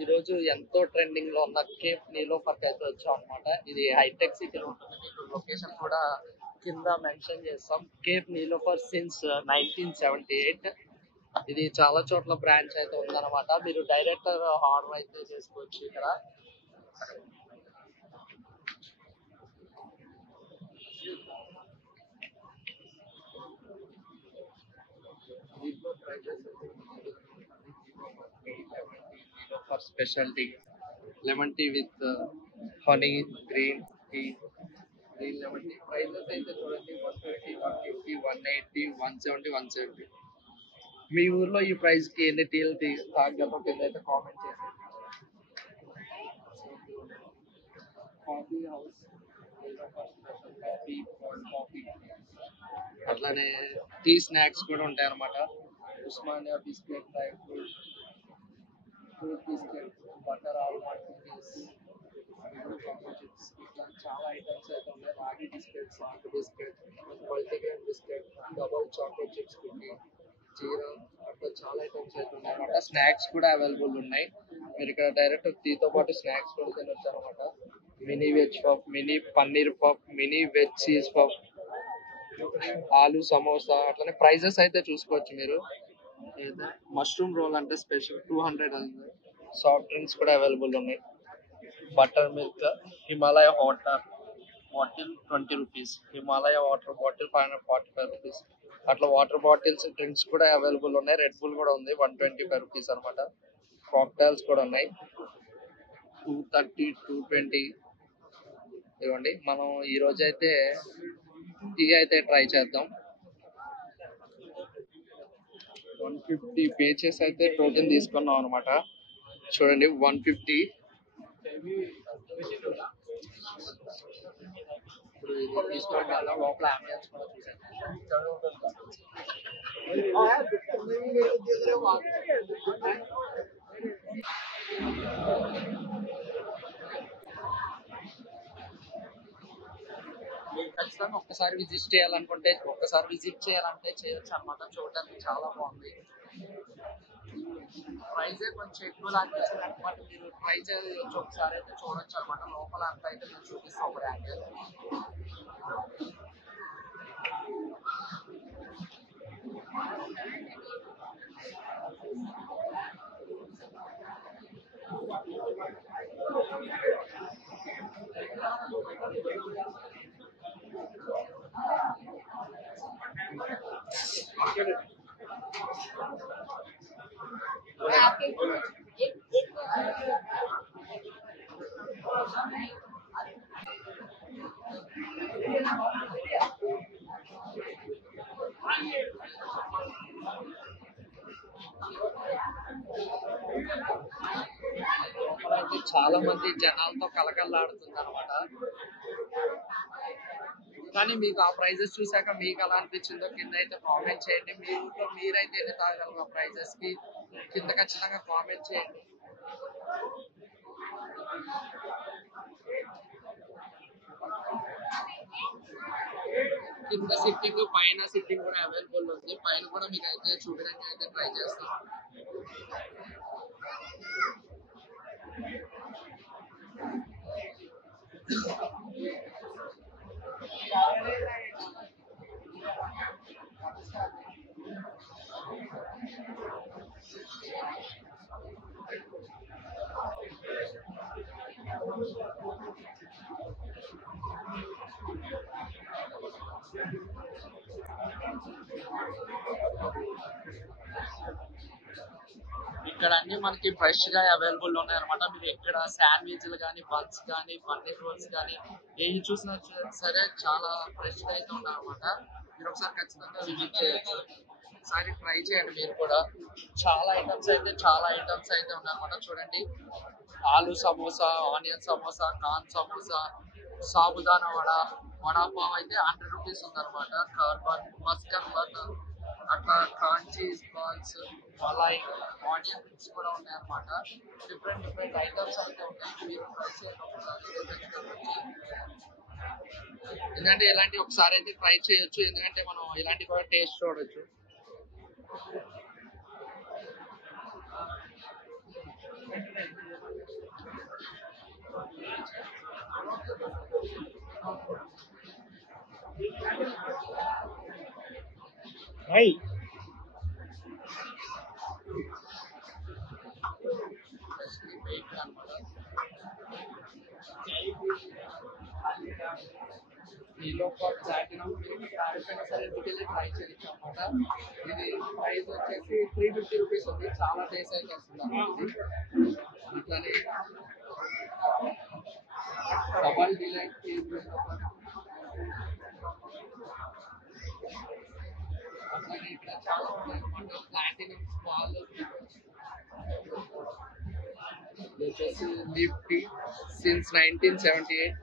ఈ రోజు ఎంతో ట్రెండింగ్ లో ఉన్న కేప్ నీలోఫర్ కి అయితే వచ్చాం అనమాట. ఇది హైటెక్ సిటీలో ఉంటుంది. మీకు లొకేషన్ కూడా కింద మెన్షన్ చేస్తాం. Cape Niloufer since 1978. ఇది చాలా చోట్ల బ్రాంచ్ అయితే ఉందన్నమాట. మీరు డైరెక్ట్ ఆర్డర్ అయితే చేసుకోవచ్చు ఇక్కడ. దీంట్లో prices for speciality lemon tea with honey, green tea, green lemon tea. Prices అయితే చూడండి, 130, 150, 180, 170, 170. మీ ఊర్లో ఈ ప్రైస్ కి ఎన్ని టీలు తాగలరో కింద అయితే కామెంట్ చేయండి. కాఫీ హౌస్, కాఫీ, కాఫీ, అట్లానే టీ స్నాక్స్ కూడా ఉంటాయి అన్నమాట. Osmania biscuit, dry fruit, fruit biscuit, butter almond cookies, chocolate chips, ఇట్లా చాలా ఐటమ్స్ అయితే ఉన్నాయి. రాగి biscuit, salt biscuit, multigrain biscuit, double chocolate chips cookie, జీరా, అట్లా చాలా ఐటమ్స్ అయితే ఉన్నాయి అనమాట. స్నాక్స్ కూడా అవైలబుల్ ఉన్నాయి. మీరు ఇక్కడ డైరెక్ట్ టీతో పాటు స్నాక్స్ కూడా తినొచ్చు అనమాట. Mini veg puff, mini paneer puff, mini veg cheese puff, ఆలు సమోసా, అట్లనే ప్రైజెస్ అయితే చూసుకోవచ్చు మీరు. మష్రూమ్ రోల్ అంటే స్పెషల్ 200 ఉంది. సాఫ్ట్ డ్రింక్స్ కూడా అవైలబుల్ ఉన్నాయి. Butter milk, Himalaya water bottle 20 rupees, Himalaya water bottle 545 rupees. అట్లా వాటర్ బాటిల్స్, డ్రింక్స్ కూడా అవైలబుల్ ఉన్నాయి. రెడ్ బుల్ కూడా ఉంది 125 రూపీస్ అనమాట. కాక్టైల్స్ కూడా ఉన్నాయి 230, 220. ఇవ్వండి, మనం ఈ రోజు అయితే టీ అయితే ట్రై చేద్దాం. 150 పేజెస్ అయితే టోకెన్ తీసుకున్నాం అనమాట. చూడండి 150. ఇప్పుడు ఇది తీసుకోవడం వల్ల లోపల అంబియన్స్ కూడా చూసాను. మీరు ఖచ్చితంగా ఒక్కసారి విజిట్ చేయాలంటే చేయొచ్చు అనమాట. చూడడానికి చాలా బాగుంది. ప్రైజ్ కొంచెం ఎక్కువ అనిపించింది అనమాట. మీరు ట్రై చేయొచ్చు, ఒకసారి అయితే చూడొచ్చు అనమాట. లోపల అంతా అయితే నేను చూపిస్తాం ఒక యాంగిల్. లోపలైతే చాలా మంది జనాలతో కలకల్లాడుతుంది అనమాట. కానీ మీకు ఆ ప్రైజెస్ చూసాక మీకు ఎలా అనిపించిందో కింద అయితే కామెంట్ చేయండి. మీ ఊళ్ళో మీరైతే ఎన్ని తాగలరు ఆ ప్రైజెస్ కి కింద ఖచ్చితంగా కామెంట్ చేయండి. కింద సిట్టింగ్, పైన సిట్టింగ్ కూడా అవైలబుల్ ఉంది. పైన కూడా మీకు అయితే చూడడానికి అయితే ట్రై చేస్తాం. ఇక్కడ అన్ని మనకి ఫ్రెష్ గా అవైలబుల్ ఉన్నాయి అనమాట. మీరు ఎక్కడ శాండ్విచ్లు కానీ, బన్స్ కానీ, పన్నీర్ రోల్స్ కానీ ఏవి చూసినా సరే చాలా ఫ్రెష్ గా అయితే ఉన్నాయి అనమాట. మీరు ఒకసారి ఖచ్చితంగా విజిట్ చేయొచ్చు, ఒకసారి ట్రై చేయండి మీరు కూడా. చాలా ఐటమ్స్ అయితే ఉన్నాయి అనమాట. చూడండి, ఆలు సమోసా, ఆనియన్ సమోసా, కాన్ సమోసా, సాబుదానా వడ, వడాపావ్ అయితే 100 రూపీస్ ఉందన్నమాట. కార్బన్ మస్కన్ బన్, అట్లా కాన్ చీజ్ బాల్స్, మలాయ్, ఆనియన్ రింగ్స్ కూడా ఉన్నాయి అన్నమాట. డిఫరెంట్ ఐటమ్స్ అయితే ఉన్నాయి. మీరు ట్రై చేయండి ఒకసారి. ఎందుకంటే ఇలాంటి ఒకసారి అయితే ట్రై చేయొచ్చు, ఎందుకంటే మనం ఇలాంటి కూడా టేస్ట్ చూడొచ్చు. Hey, ఫ్రెష్లీ బేక్డ్ అనమాట. మీలో ప్లాటినం ఎవరికైనా సరే ఇంటికి వెళ్ళి ట్రై చేయొచ్చు అనమాట. ఇది ప్రైస్ వచ్చేసి 350 రూపీస్ ఉంది. చాలా డేస్ అయితే వస్తుంది అన్నమాట ఇది. అట్లానే డబల్ డిలైట్ అట్లానే ఇక్కడ చాలా ఉన్నాయి అనమాట. ప్లాటినం వాళ్ళు వచ్చేసి నిఫ్టీ సిన్స్ 1978.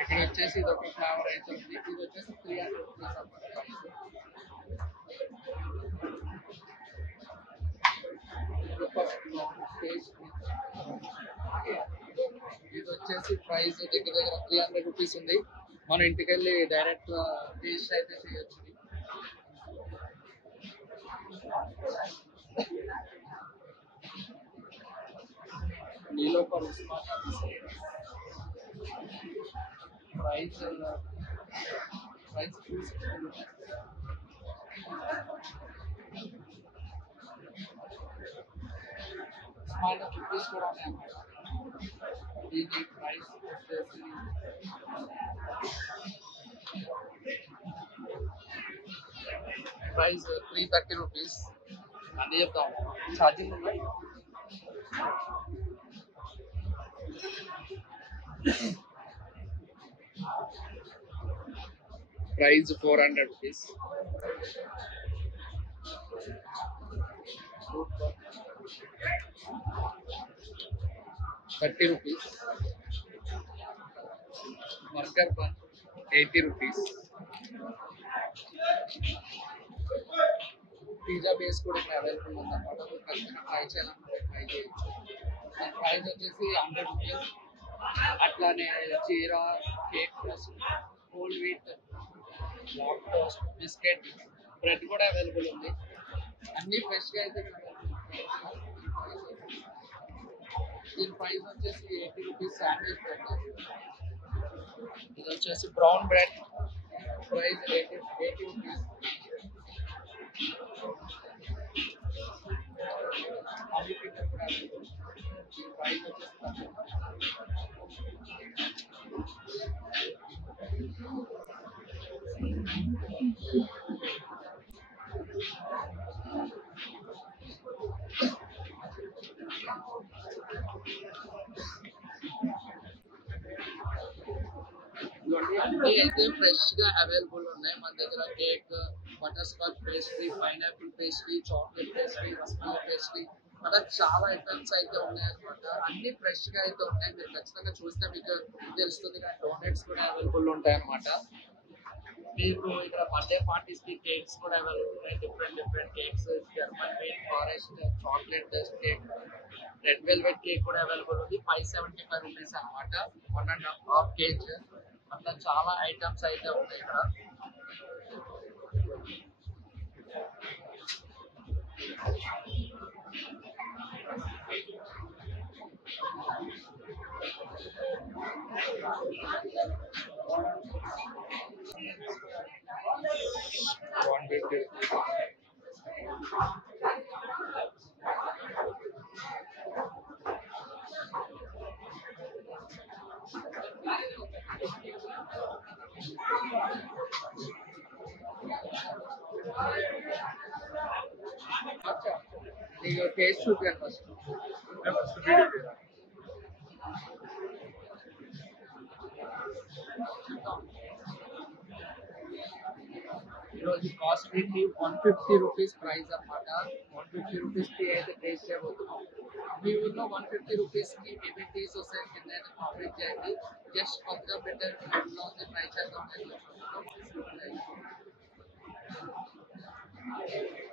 ఇక్కడ వచ్చేసి ఇది ఒక ఫ్లేవర్ అయితే ఉంది. ఇది వచ్చేసి 300 రూపీస్ అన్నమాట. ఇది ఒక పేస్ట్రీ. ఇది వచ్చేసి ప్రైస్ దగ్గర 300 రూపీస్ ఉంది. మనం ఇంటికి వెళ్ళి డైరెక్ట్ టేస్ట్ అయితే చేయొచ్చు. Niloufer Osmania biscuit price 260 rupees. Osmania చుక్కీస్ కూడా ఉన్నాయన్నమాట. దీని ప్రైస్ వచ్చేసి ప్రైస్ 330 రూపీస్. అన్నీ చెప్తాం, ఛార్జింగ్ ఉన్నాయి. Price 400 rupees. 30 rupees. Burger bun 80 rupees. Pizza base కూడా ఇక్కడ అవైలబుల్ ఉందన్నమాట. మీరు ఖచ్చితంగా ట్రై చేయాలనుకుంటే ట్రై చేయొచ్చు. దాని ప్రైస్ వచ్చేసి 100 రూపీస్. అట్లానే జీరా కేక్ టోస్ట్, హోల్ వీట్ లాక్ టోస్ట్, బిస్కెట్, బ్రెడ్ కూడా అవైలబుల్ ఉంది. అన్ని ఫ్రెష్గా అయితే ఇక్కడ available ఉంది. దీని ప్రైస్ వచ్చేసి 80 రూపీస్. Sandwich bread. ఇది వచ్చేసి బ్రౌన్ బ్రెడ్, ప్రైస్ 80 రూపీస్. అవి పిక్కర్ కూడా అవైలబుల్. దీని ప్రైస్ వచ్చేసి 30 అన్ని అయితే ఫ్రెష్ గా అవైలబుల్ ఉన్నాయి మన దగ్గర. Cake, butter scotch pastry, pineapple pastry, chocolate pastry, rasmalai pastry, అలా చాలా ఐటమ్స్ అయితే ఉన్నాయి అనమాట. అన్ని ఫ్రెష్ గా అయితే ఉన్నాయి. మీరు ఖచ్చితంగా చూస్తే మీకు తెలుస్తుంది. కానీ డోనట్స్ కూడా అవైలబుల్ ఉంటాయి అనమాట. మీకు ఇక్కడ బర్త్డే పార్టీస్ కి కేక్స్ కూడా అవైలబుల్ ఉన్నాయి. Different cakes, German wheat forest, chocolate dust cake, red velvet cake కూడా అవైలబుల్ ఉంది. 575 రూపీస్ అనమాట. 1.5 కేజీ. అట్లా చాలా ఐటమ్స్ అయితే ఉన్నాయి ఇక్కడ. నీకు టేస్ట్ చూపించాను ఫస్ట్. ఈరోజు కాస్ట్ ఏంటి 150 రూపీస్ ప్రైస్ అన్నమాట. 150 రూపీస్కి అయితే టేస్ట్ చేయబోతున్నాం. మీ ఊర్లో 150 రూపీస్కి ఏమేమి టీస్ వస్తాయి కింద అయితే కామెంట్ చేయండి. జస్ట్ కొత్తగా పెట్టండి, ఊళ్ళో ఉంది ట్రై చేద్దాం అనేది వచ్చి